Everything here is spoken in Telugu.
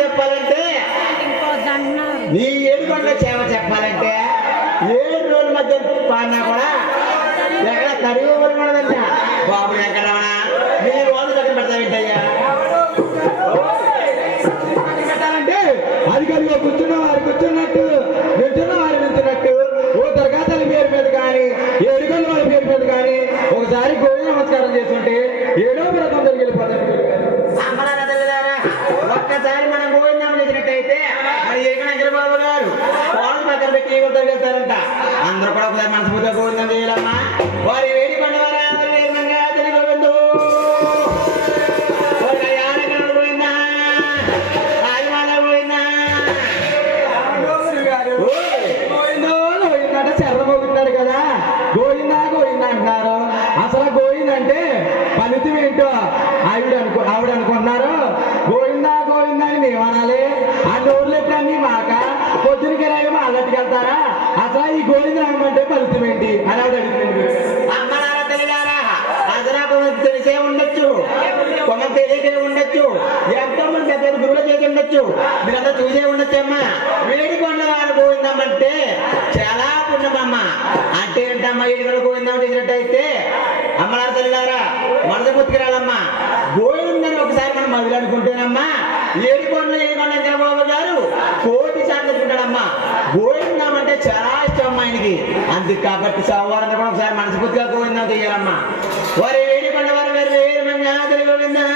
చెప్పాలంటే నీ ఏడుకొండ చేమ చెప్పాలంటే 7 రోజుల మధ్య పాడినా కూడా ఎక్కడ తడివి ఉండదంట. బాబు ఎక్కడ నీ రోజు దగ్గర పెడతావేంటయ్యా? పెట్టాలంటే అది కలిగి కూర్చున్న వారు కూర్చున్నట్టు, నిల్చున్న వారు నిల్చున్నట్టు, ఓ దుర్గాతల పేరు మీద కానీ ఏడుకొండ వారి పేరు మీద కానీ ఒకసారి గోవింద నమస్కారం చేస్తుంటే 7వ వ్రతం దగ్గరికి వెళ్ళిపోతారు. ఒక్కసారి మనం గోవిందం చేసినట్టయితే మరి ఏకనంకర బాబు గారు కోడలు పక్కన పెట్టి తొలగిస్తారంట. అందరూ కూడా ఒకసారి మనస్ఫూర్తిగా గోవిందం చేయాలమ్మా. వారి వేడి పండు వారా గోవిందు గోవిందా గోవిందంటే శర్రమోగుతున్నారు కదా, గోవిందా గోవిందా అంటున్నారు. అసలు గోవింద అంటే ఫలితం ఏంటో ఆవిడ అనుకుంటున్నారు. గోవిందా గోవిందా అని మేము అనాలి. ఆ నోర్లు ఎట్లన్నీ మాక పొద్దునకి మా అల్లట్టుకు వెళ్తారా? అసలు ఈ గోవింద రామంటే ఫలితం ఏంటి అని ఆవిడ అడుగుతుంది. అమ్మనారా తెలియారా? అసలు కొంచెం తెలిసే ఉండొచ్చు, కొంచెం తెలియకే ఉండొచ్చు, ఎంతో మంది పెద్ద గురువులు చేసి ఉండొచ్చు, మీరంతా చూసే ఉండొచ్చు. అమ్మా వేడికొండ వారు గోవిందమ్మంటే చాలా పుణ్యమమ్మ. అంటే ఏంటమ్మా? ఏడుకొండ గోవిందమ్మ చేసినట్టయితే అమ్మనారా తెలియారా మనసు పుట్టుకురాలమ్మా. గోవిందని ఒకసారి మనం మొదలు అనుకుంటేనమ్మా ఏడుకొండలో చంద్రబాబు గారు 1,000,000 సార్లు అనుకుంటాడమ్మా. గోవిందం అంటే చాలా ఇష్టం అమ్మా ఆయనకి. అందుకు కాబట్టి సవ్వారంతా కూడా ఒకసారి మనస్ఫూర్తిగా గోవిందం చేయాలమ్మా. వారి ఏడుకొండ వారు వేరు గోవిందా